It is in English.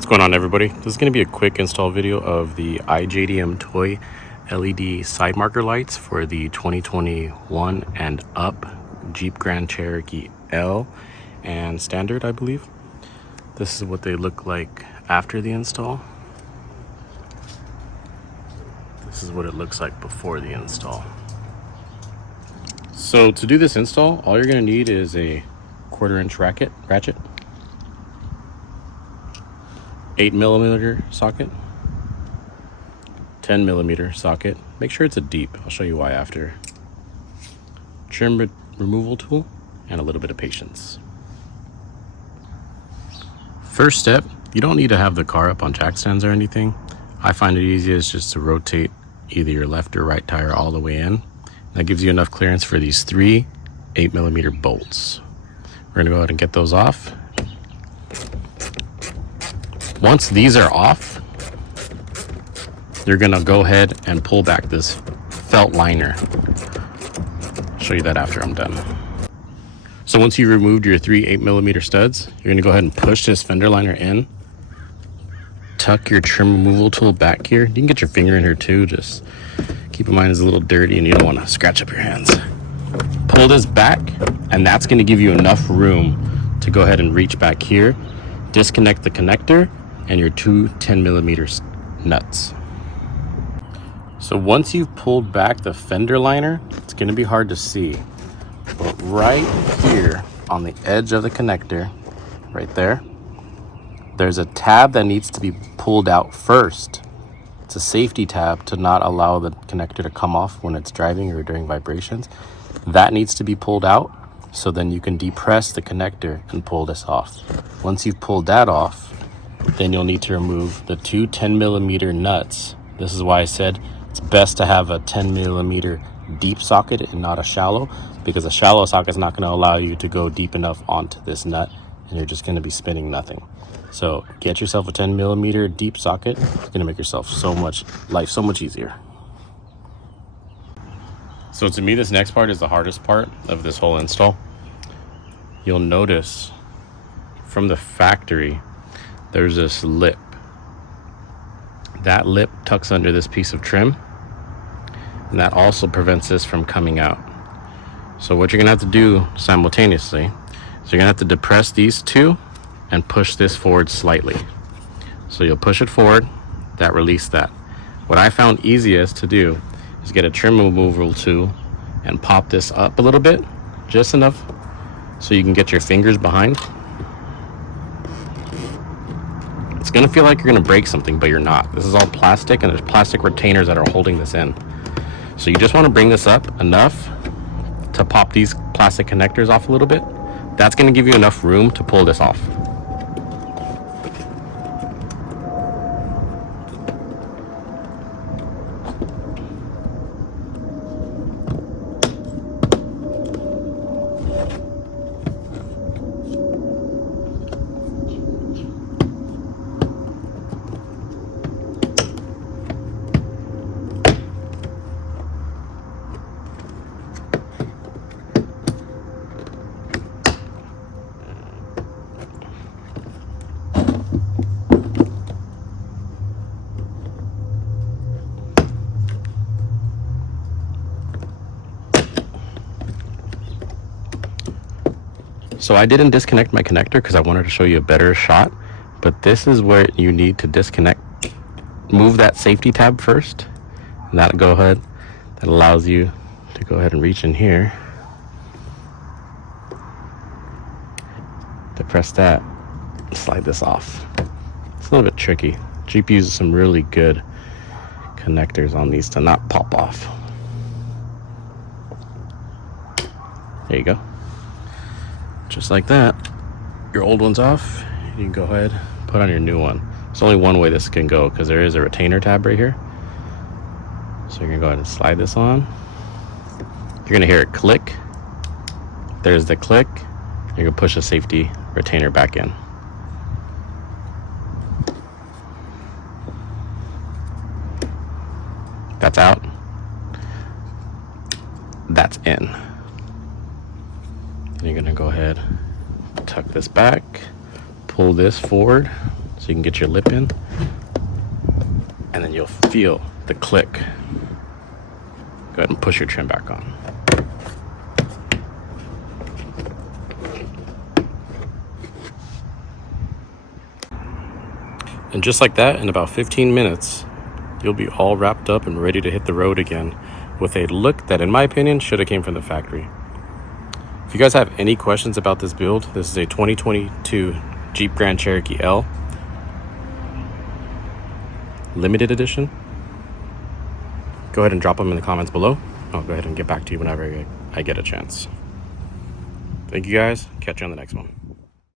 What's going on, everybody? This is going to be a quick install video of the iJDM toy LED side marker lights for the 2021 and up Jeep Grand Cherokee L and Standard, I believe. This is what they look like after the install. This is what it looks like before the install. So to do this install, all you're going to need is a 1/4-inch ratchet, 8mm socket, 10mm socket. Make sure it's a deep. I'll show you why after. Trim removal tool and a little bit of patience. First step, you don't need to have the car up on jack stands or anything. I find it easiest just to rotate either your left or right tire all the way in. That gives you enough clearance for these 3 8mm bolts. We're gonna go ahead and get those off. Once these are off, you're gonna go ahead and pull back this felt liner. I'll show you that after I'm done. So once you removed your 3 8mm studs, you're gonna go ahead and push this fender liner in. Tuck your trim removal tool back here. You can get your finger in here too, just keep in mind it's a little dirty and you don't wanna scratch up your hands. Pull this back, and that's gonna give you enough room to go ahead and reach back here, disconnect the connector, and your 2 10mm nuts. So once you've pulled back the fender liner, it's going to be hard to see, but right here on the edge of the connector, right there, there's a tab that needs to be pulled out first. It's a safety tab to not allow the connector to come off when it's driving or during vibrations. That needs to be pulled out, so then you can depress the connector and pull this off. Once you've pulled that off, then you'll need to remove the 2 10mm nuts. This is why I said it's best to have a 10mm deep socket and not a shallow, because a shallow socket is not going to allow you to go deep enough onto this nut, and you're just going to be spinning nothing. So get yourself a 10mm deep socket. It's going to make yourself life so much easier. So to me, this next part is the hardest part of this whole install. You'll notice from the factory there's this lip. That lip tucks under this piece of trim, and that also prevents this from coming out. So what you're gonna have to do simultaneously is you're gonna have to depress these two and push this forward slightly. So you'll push it forward, that release that. What I found easiest to do is get a trim removal tool and pop this up a little bit, just enough so you can get your fingers behind. It's gonna feel like you're gonna break something, but you're not. This is all plastic, and there's plastic retainers that are holding this in. So you just wanna bring this up enough to pop these plastic connectors off a little bit. That's gonna give you enough room to pull this off. So I didn't disconnect my connector because I wanted to show you a better shot, but this is where you need to disconnect. Move that safety tab first, and that'll go ahead. That allows you to go ahead and reach in here, depress that, slide this off. It's a little bit tricky. Jeep uses some really good connectors on these to not pop off. There you go. Just like that, your old one's off. You can go ahead, put on your new one. There's only one way this can go, because there is a retainer tab right here. So you're gonna go ahead and slide this on. You're gonna hear it click. There's the click. You're gonna push the safety retainer back in. That's out. That's in. And you're gonna go ahead, tuck this back, pull this forward so you can get your lip in, and then you'll feel the click. Go ahead and push your trim back on. And just like that, in about 15 minutes, you'll be all wrapped up and ready to hit the road again with a look that, in my opinion, should have came from the factory. If you guys have any questions about this build, this is a 2022 Jeep Grand Cherokee L limited edition. Go ahead and drop them in the comments below. I'll go ahead and get back to you whenever I get a chance. Thank you guys. Catch you on the next one.